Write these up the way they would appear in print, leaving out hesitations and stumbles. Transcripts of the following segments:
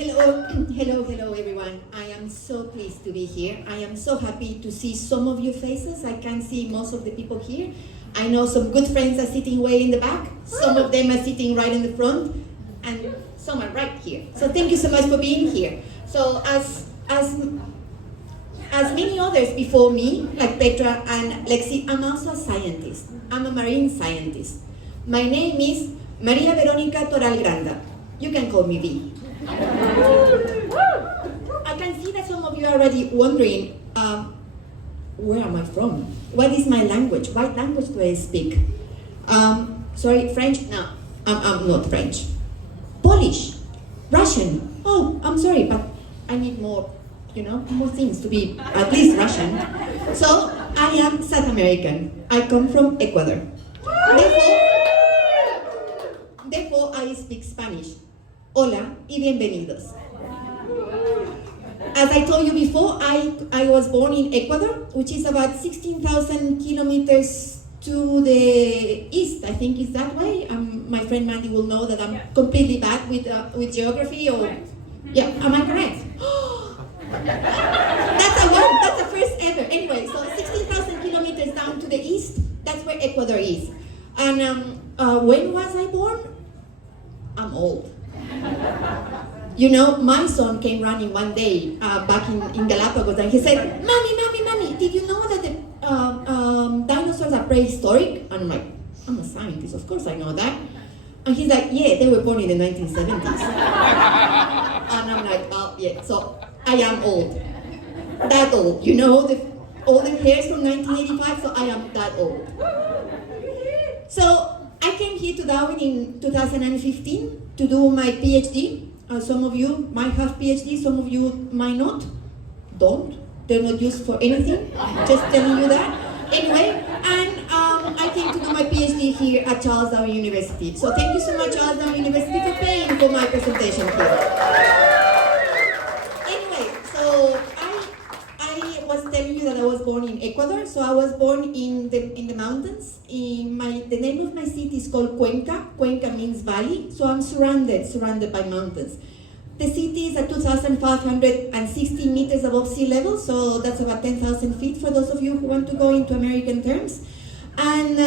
Hello, hello everyone. I am so pleased to be here. I am so happy to see some of your faces. I can see most of the people here. I know some good friends are sitting way in the back. Some of them are sitting right in the front, and some are right here. So thank you so much for being here. So as many others before me, like Petra and Lexi, I'm also a scientist. I'm a marine scientist. My name is Maria Veronica Toral-Granda. You can call me V. I can see that some of you are already wondering, where am I from? What is my language? What language do I speak? Sorry, French? No, I'm not French. Polish, Russian. Oh, I'm sorry, but I need more, more things to be at least Russian. So I am South American. I come from Ecuador. Therefore, I speak Spanish. Hola y bienvenidos. As I told you before, I was born in Ecuador, which is about 16,000 kilometers to the east. I think it's that way. My friend Mandy will know that I'm completely bad with geography. Yeah, am I correct? That's the first ever. Anyway, so 16,000 kilometers down to the east, that's where Ecuador is. And when was I born? I'm old. My son came running one day back in Galapagos, and he said, Mommy, did you know that the dinosaurs are prehistoric? And I'm like, I'm a scientist, of course I know that. And he's like, yeah, they were born in the 1970s. And I'm like, oh, yeah, so I am old. That old. All the hairs from 1985, so I am that old. So I came here to Darwin in 2015 to do my PhD. Some of you might have PhD, some of you might not. Don't. They're not used for anything. Just telling you that. Anyway, and I came to do my PhD here at Charles Darwin University. So thank you so much, Charles Darwin University, for paying for my presentation here. Anyway, so I was telling you that I was born in Ecuador. So I was born in the mountains. The name of my city is called Cuenca. Cuenca means valley. So I'm surrounded by mountains. The city is at 2,560 meters above sea level. So that's about 10,000 feet for those of you who want to go into American terms. And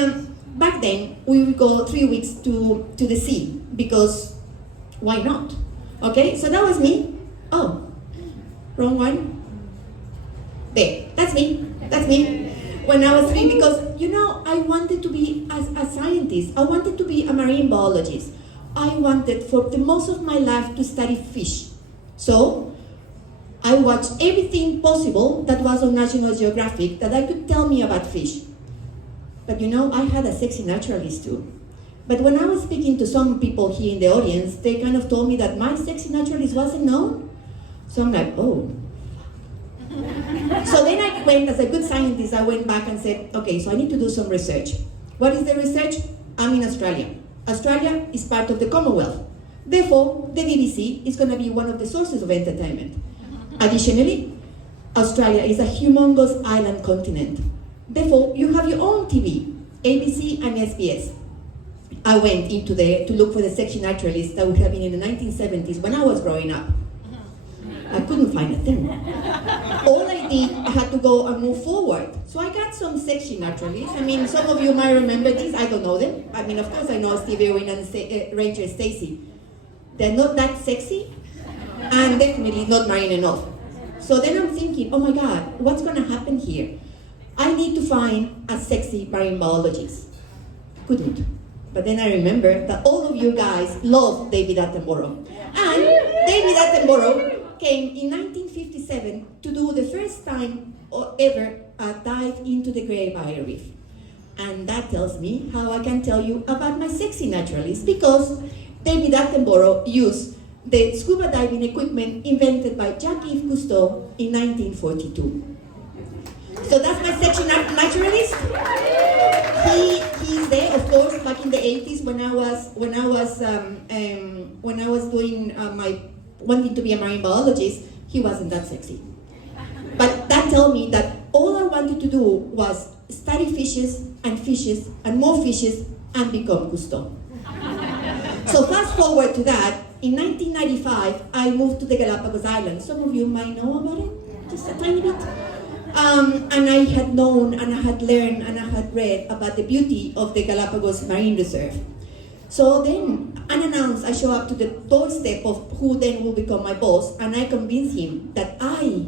back then, we would go 3 weeks to the sea, because why not? Okay, so that was me. Oh, wrong one. There, that's me. When I was 3, because, I wanted to be a scientist. I wanted to be a marine biologist. I wanted for the most of my life to study fish. So, I watched everything possible that was on National Geographic that I could tell me about fish. But I had a sexy naturalist too. But when I was speaking to some people here in the audience, they kind of told me that my sexy naturalist wasn't known. So I'm like, oh. So then I went, as a good scientist, I went back and said, okay, so I need to do some research. What is the research? I'm in Australia. Australia is part of the Commonwealth. Therefore, the BBC is going to be one of the sources of entertainment. Additionally, Australia is a humongous island continent. Therefore, you have your own TV, ABC and SBS. I went into there to look for the sexy naturalists that would have been in the 1970s when I was growing up. I couldn't find a thing. All I did, I had to go and move forward. So I got some sexy naturalists. I mean, some of you might remember these. I don't know them. I mean, of course I know Steve Irwin and Ranger Stacy. They're not that sexy, and definitely not marine enough. So then I'm thinking, oh my God, what's going to happen here? I need to find a sexy marine biologist. Couldn't. But then I remember that all of you guys love David Attenborough. And David Attenborough came in 1957 to do the first time ever a dive into the Great Barrier Reef. And that tells me how I can tell you about my sexy naturalist, because David Attenborough used the scuba diving equipment invented by Jacques-Yves Cousteau in 1942. So that's my sexy naturalist. He's there, of course, back in the 80s when I was doing wanting to be a marine biologist. He wasn't that sexy. But that told me that all I wanted to do was study fishes and more fishes and become Cousteau. So fast forward to that, in 1995, I moved to the Galapagos Islands. Some of you might know about it, just a tiny bit. And I had known, and I had learned, and I had read about the beauty of the Galapagos Marine Reserve. So then, unannounced, I show up to the doorstep of who then will become my boss, and I convince him that I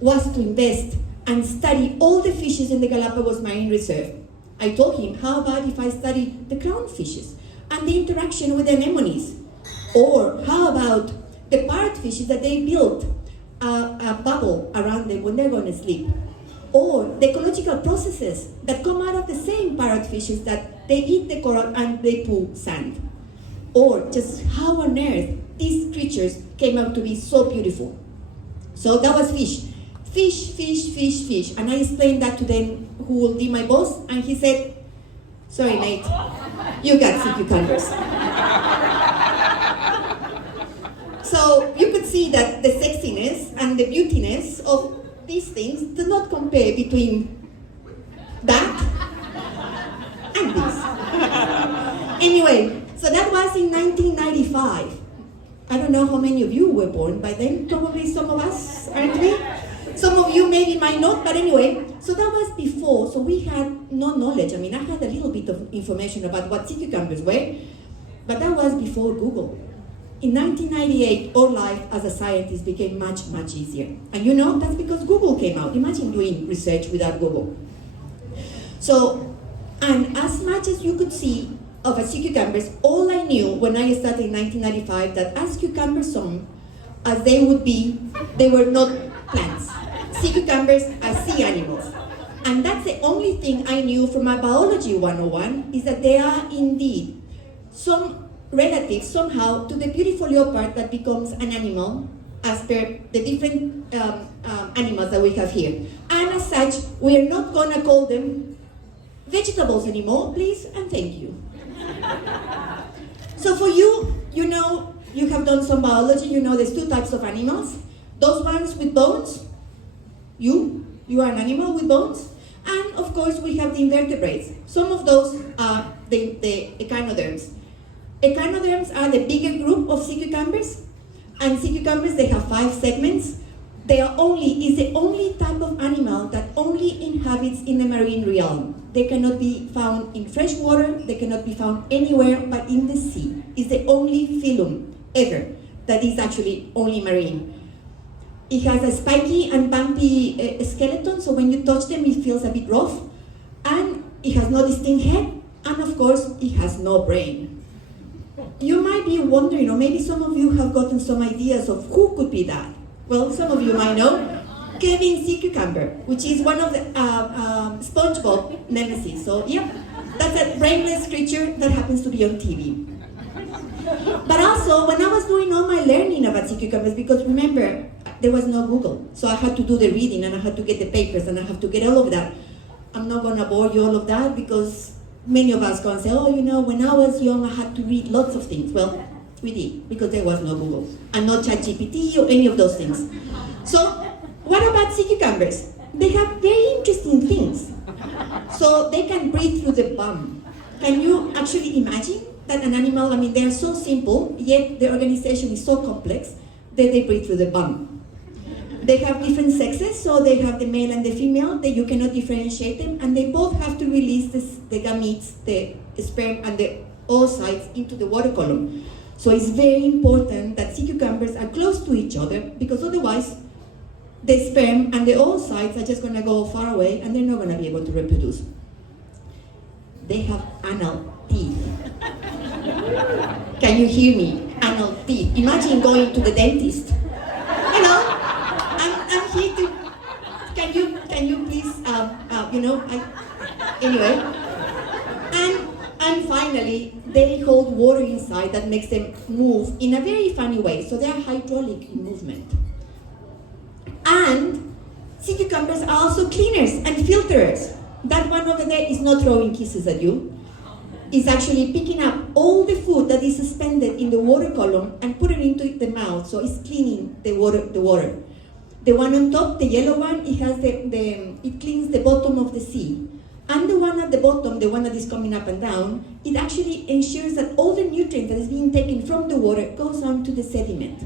was to invest and study all the fishes in the Galapagos Marine Reserve. I told him, how about if I study the clownfishes and the interaction with anemones? Or how about the parrotfishes that they built a bubble around them when they're going to sleep? Or the ecological processes that come out of the same parrotfishes that they eat the coral and they poo sand? Or just how on earth these creatures came out to be so beautiful? So that was fish. Fish, fish, fish, fish. And I explained that to them who will be my boss, and he said, sorry mate, you got sea cucumbers. So you could see that the sexiness and the beautiness of these things do not compare between that and this. Anyway, so that was in 1995. I don't know how many of you were born by then. Probably some of us, aren't we? Some of you maybe might not, but anyway, so that was before, so we had no knowledge. I mean, I had a little bit of information about what sea cucumbers were, but that was before Google. In 1998, our life as a scientist became much, much easier. And you know, that's because Google came out. Imagine doing research without Google. So, and as much as you could see of a sea cucumbers, all I knew when I started in 1995 that as cucumbers some, as they would be, they were not plants. Sea cucumbers are sea animals. And that's the only thing I knew from my biology 101, is that they are indeed some relatives somehow to the beautiful leopard that becomes an animal as per the different animals that we have here. And as such, we are not going to call them vegetables anymore, please and thank you. So for you, you know, you have done some biology, you know there's two types of animals. Those ones with bones, you are an animal with bones. And of course we have the invertebrates. Some of those are the echinoderms. Echinoderms are the bigger group of sea cucumbers. And sea cucumbers, they have 5 segments. They are is the only type of animal that only inhabits in the marine realm. They cannot be found in fresh water, they cannot be found anywhere but in the sea. It's the only phylum ever that is actually only marine. It has a spiky and bumpy skeleton, so when you touch them it feels a bit rough. And it has no distinct head, and of course it has no brain. You might be wondering, or maybe some of you have gotten some ideas of who could be that. Well, some of you might know Kevin Sea Cucumber, which is one of the SpongeBob nemesis. So yeah, that's a brainless creature that happens to be on TV. But also, when I was doing all my learning about sea cucumbers, because remember, there was no Google, so I had to do the reading and I had to get the papers and I had to get all of that. I'm not going to bore you all of that because many of us go and say, oh, you know, when I was young, I had to read lots of things. Well, we did, because there was no Google and no ChatGPT or any of those things. So, what about sea cucumbers? They have very interesting things. So, they can breathe through the bum. Can you actually imagine that an animal, I mean, they are so simple, yet the organization is so complex that they breathe through the bum. They have different sexes, so they have the male and the female, that you cannot differentiate them, and they both have to release the gametes, the sperm and the oocytes into the water column. So it's very important that sea cucumbers are close to each other, because otherwise the sperm and the oocytes are just going to go far away and they're not going to be able to reproduce. They have anal teeth. Can you hear me? Anal teeth. Imagine going to the dentist. You know, I'm here to. Can you please? Anyway. And finally, they hold water inside that makes them move in a very funny way. So they are hydraulic in movement. And sea cucumbers are also cleaners and filterers. That one over there is not throwing kisses at you. It's actually picking up all the food that is suspended in the water column and put it into the mouth. So it's cleaning the water. The one on top, the yellow one, it has it cleans the bottom of the sea. And the one at the bottom, the one that is coming up and down, it actually ensures that all the nutrients that is being taken from the water goes on to the sediment.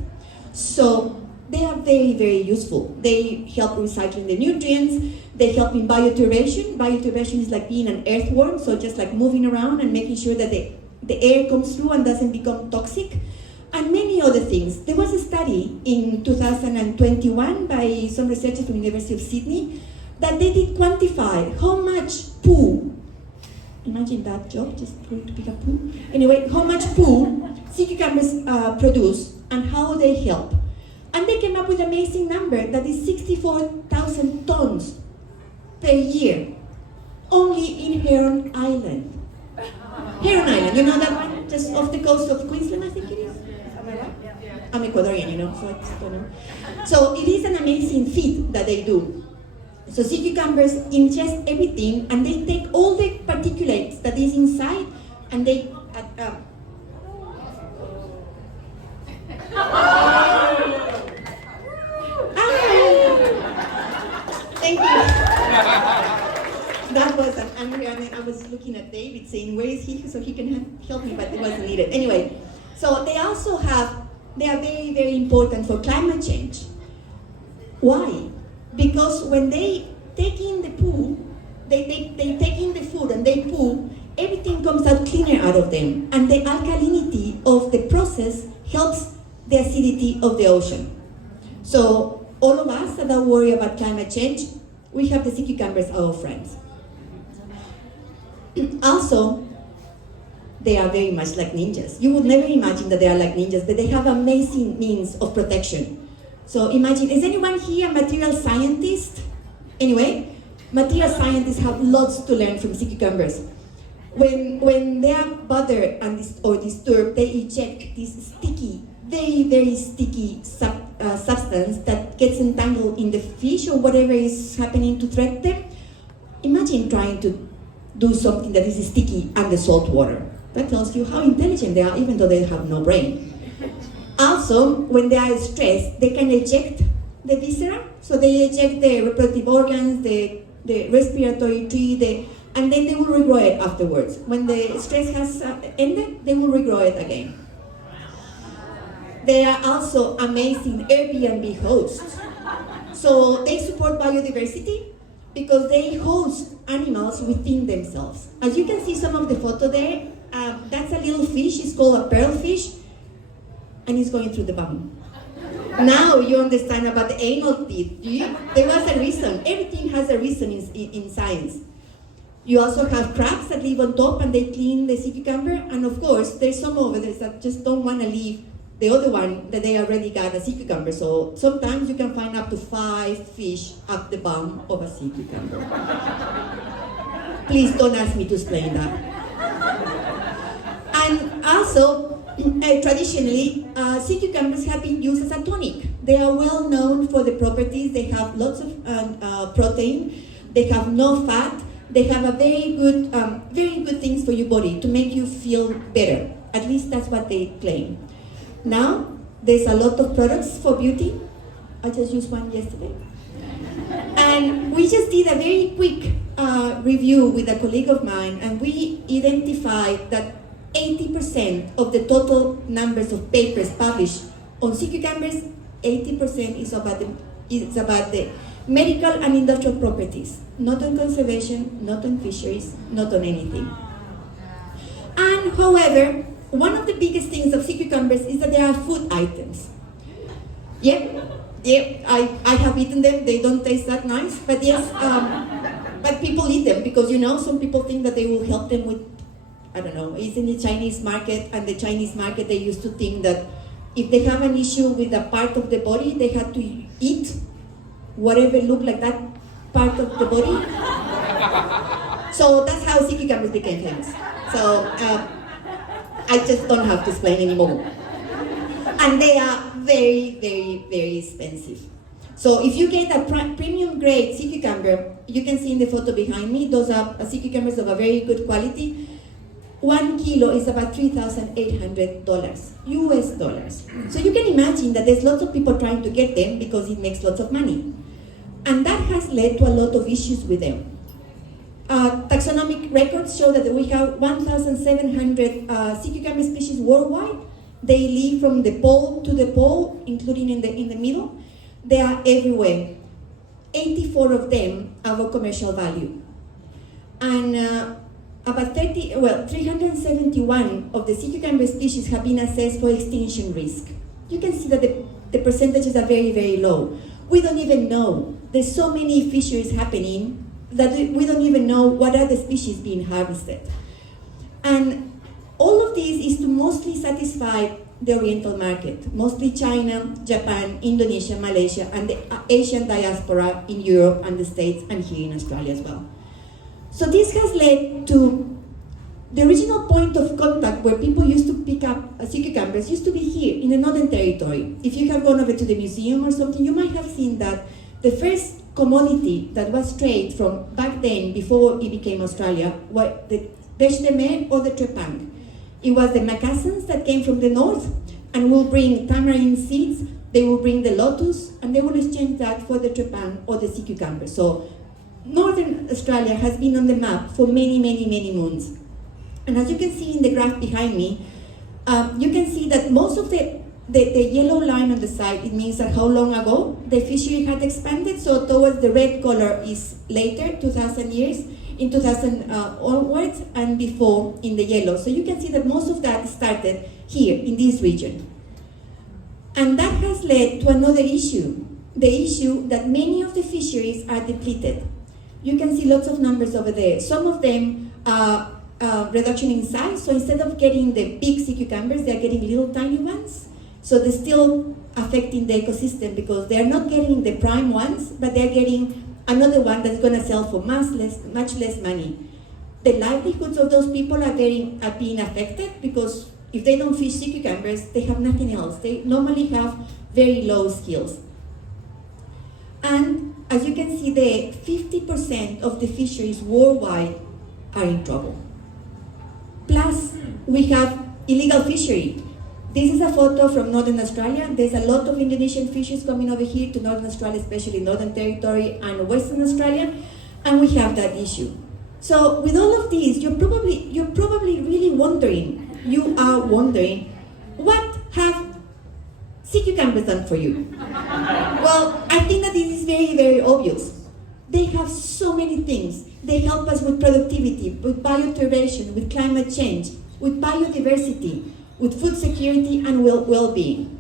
So they are very, very useful. They help recycling the nutrients. They help in bioturbation. Bioturbation is like being an earthworm, so just like moving around and making sure that the air comes through and doesn't become toxic. And many other things. There was a study in 2021 by some researchers from the University of Sydney that they did quantify how much poo, imagine that job, just going to pick up poo. Anyway, how much poo sea cucumbers produce and how they help. And they came up with an amazing number that is 64,000 tons per year, only in Heron Island. Heron Island, you know that one? Just off the coast of Queensland, I think it is. Am I right? I'm Ecuadorian, you know, so I just don't know. So it is an amazing feat that they do. So sea cucumbers ingest everything and they take all the particulates that is inside and they thank you. That was an angry, I was looking at David saying, where is he? So he can help me, but it wasn't needed. Anyway, so they are very, very important for climate change. Why? Because when they take in the poo, they take in the food and they poo, everything comes out cleaner out of them. And the alkalinity of the process helps the acidity of the ocean. So all of us that are worried about climate change, we have the sea cucumbers as our friends. Also, they are very much like ninjas. You would never imagine that they are like ninjas, but they have amazing means of protection. So imagine, is anyone here a material scientist? Anyway, material scientists have lots to learn from sea cucumbers. When they are bothered or disturbed, they eject this sticky, very, very sticky substance that gets entangled in the fish or whatever is happening to threat them. Imagine trying to do something that is sticky under salt water. That tells you how intelligent they are, even though they have no brain. Also, when they are stressed, they can eject the viscera. So they eject the reproductive organs, the respiratory tree, and then they will regrow it afterwards. When the stress has ended, they will regrow it again. They are also amazing Airbnb hosts. So they support biodiversity because they host animals within themselves. As you can see some of the photo there, that's a little fish, it's called a pearlfish, and it's going through the bum. Now you understand about the anal teeth. There was a reason. Everything has a reason in science. You also have crabs that live on top and they clean the sea cucumber, and of course there's some over there that just don't want to leave the other one that they already got a sea cucumber. So sometimes you can find up to 5 fish up the bum of a sea cucumber. Please don't ask me to explain that. And also, traditionally, sea cucumbers have been used as a tonic. They are well known for the properties. They have lots of protein. They have no fat. They have a very good things for your body to make you feel better. At least that's what they claim. Now, there's a lot of products for beauty. I just used one yesterday. And we just did a very quick review with a colleague of mine, and we identified that 80% of the total numbers of papers published on sea cucumbers, 80% is about the medical and industrial properties, not on conservation, not on fisheries, not on anything. And however, one of the biggest things of sea cucumbers is that they are food items. I have eaten them. They don't taste that nice, but yes, but people eat them because some people think that they will help them with, I don't know, it's in the Chinese market, and the Chinese market, they used to think that if they have an issue with a part of the body, they had to eat whatever looked like that part of the body. So that's how sea cucumbers became famous. So I just don't have to explain anymore. And they are very, very, very expensive. So if you get a premium grade sea cucumber, you can see in the photo behind me, those are sea cucumbers of a very good quality. 1 kilo is about $3,800 US dollars. So you can imagine that there's lots of people trying to get them because it makes lots of money. And that has led to a lot of issues with them. taxonomic records show that we have 1,700 sea cucumber species worldwide. They live from the pole to the pole, including in the middle. They are everywhere. 84 of them have a commercial value. And about 371 of the sea cucumber species have been assessed for extinction risk. You can see that the percentages are very, very low. We don't even know. There's so many fisheries happening that we don't even know what are the species being harvested. And all of this is to mostly satisfy the Oriental market, mostly China, Japan, Indonesia, Malaysia, and the Asian diaspora in Europe and the States and here in Australia as well. So this has led to the original point of contact where people used to pick up sea cucumbers used to be here in the Northern Territory. If you have gone over to the museum or something, you might have seen that the first commodity that was traded from back then, before it became Australia, was the pêche de mer or the trepang. It was the moccasins that came from the north and will bring tamarind seeds, they will bring the lotus, and they will exchange that for the trepang or the sea cucumber. So Northern Australia has been on the map for many, many, many moons. And as you can see in the graph behind me, you can see that most of the yellow line on the side, it means that how long ago the fishery had expanded. So towards the red color is later, 2,000 years, in 2000 onwards, and before in the yellow. So you can see that most of that started here in this region. And that has led to another issue, the issue that many of the fisheries are depleted. You can see lots of numbers over there. Some of them are reduction in size, so instead of getting the big sea cucumbers, they're getting little tiny ones. So they're still affecting the ecosystem because they're not getting the prime ones, but they're getting another one that's going to sell for much less money. The livelihoods of those people are being affected because if they don't fish sea cucumbers, they have nothing else. They normally have very low skills. And as you can see there, 50% of the fisheries worldwide are in trouble. Plus, we have illegal fishery. This is a photo from Northern Australia. There's a lot of Indonesian fishes coming over here to Northern Australia, especially Northern Territory and Western Australia, and we have that issue. So with all of these, you're probably really wondering, what have sea cucumbers done for you? Well, I think that this is very, very obvious. They have so many things. They help us with productivity, with bioturbation, with climate change, with biodiversity, with food security and well-being.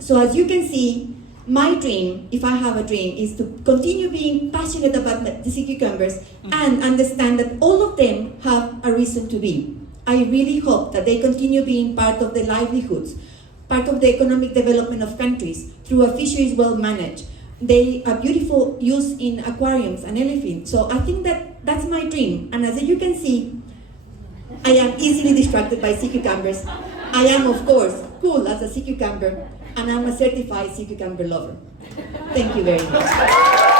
So as you can see, my dream, if I have a dream, is to continue being passionate about the sea cucumbers and understand that all of them have a reason to be. I really hope that they continue being part of the livelihoods, part of the economic development of countries through a fisheries well managed. They are beautiful use in aquariums and elephants. So I think that that's my dream. And as you can see, I am easily distracted by sea cucumbers. I am, of course, cool as a sea cucumber, and I'm a certified sea cucumber lover. Thank you very much.